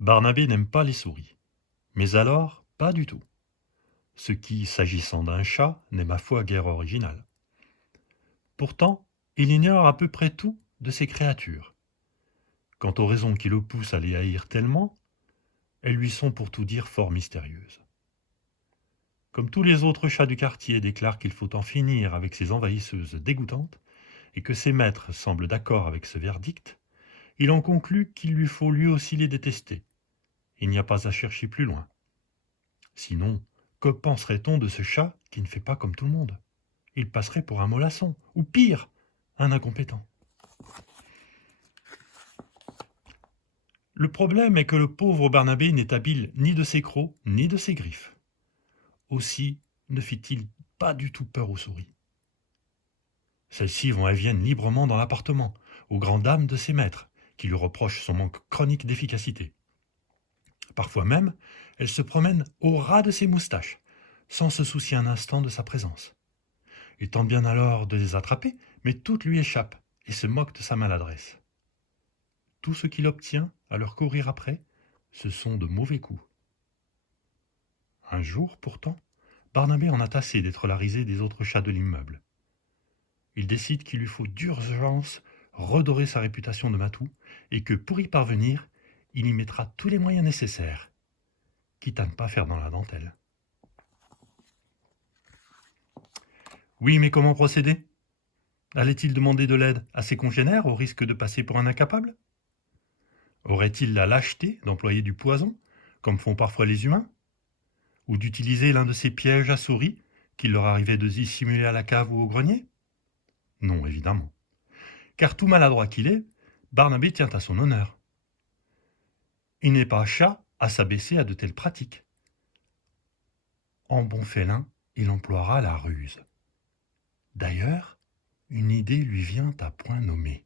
Barnabé n'aime pas les souris, mais alors pas du tout. Ce qui, s'agissant d'un chat, n'est ma foi guère original. Pourtant, il ignore à peu près tout de ces créatures. Quant aux raisons qui le poussent à les haïr tellement, elles lui sont pour tout dire fort mystérieuses. Comme tous les autres chats du quartier déclarent qu'il faut en finir avec ces envahisseuses dégoûtantes, et que ses maîtres semblent d'accord avec ce verdict, il en conclut qu'il lui faut lui aussi les détester. Il n'y a pas à chercher plus loin. Sinon, que penserait-on de ce chat qui ne fait pas comme tout le monde? Il passerait pour un mollasson, ou pire, un incompétent. Le problème est que le pauvre Barnabé n'est habile ni de ses crocs, ni de ses griffes. Aussi ne fit-il pas du tout peur aux souris. Celles-ci vont et viennent librement dans l'appartement, aux grandes dames de ses maîtres, qui lui reprochent son manque chronique d'efficacité. Parfois même, elles se promènent au ras de ses moustaches, sans se soucier un instant de sa présence. Il tente bien alors de les attraper, mais toutes lui échappent et se moquent de sa maladresse. Tout ce qu'il obtient à leur courir après, ce sont de mauvais coups. Un jour, pourtant, Barnabé en a assez d'être la risée des autres chats de l'immeuble. Il décide qu'il lui faut d'urgence redorer sa réputation de matou et que pour y parvenir, il y mettra tous les moyens nécessaires, quitte à ne pas faire dans la dentelle. Oui, mais comment procéder? Allait-il demander de l'aide à ses congénères au risque de passer pour un incapable? Aurait-il la lâcheté d'employer du poison, comme font parfois les humains? Ou d'utiliser l'un de ces pièges à souris qu'il leur arrivait de dissimuler à la cave ou au grenier? Non, évidemment. Car tout maladroit qu'il est, Barnabé tient à son honneur. Il n'est pas chat à s'abaisser à de telles pratiques. En bon félin, il emploiera la ruse. D'ailleurs, une idée lui vient à point nommé.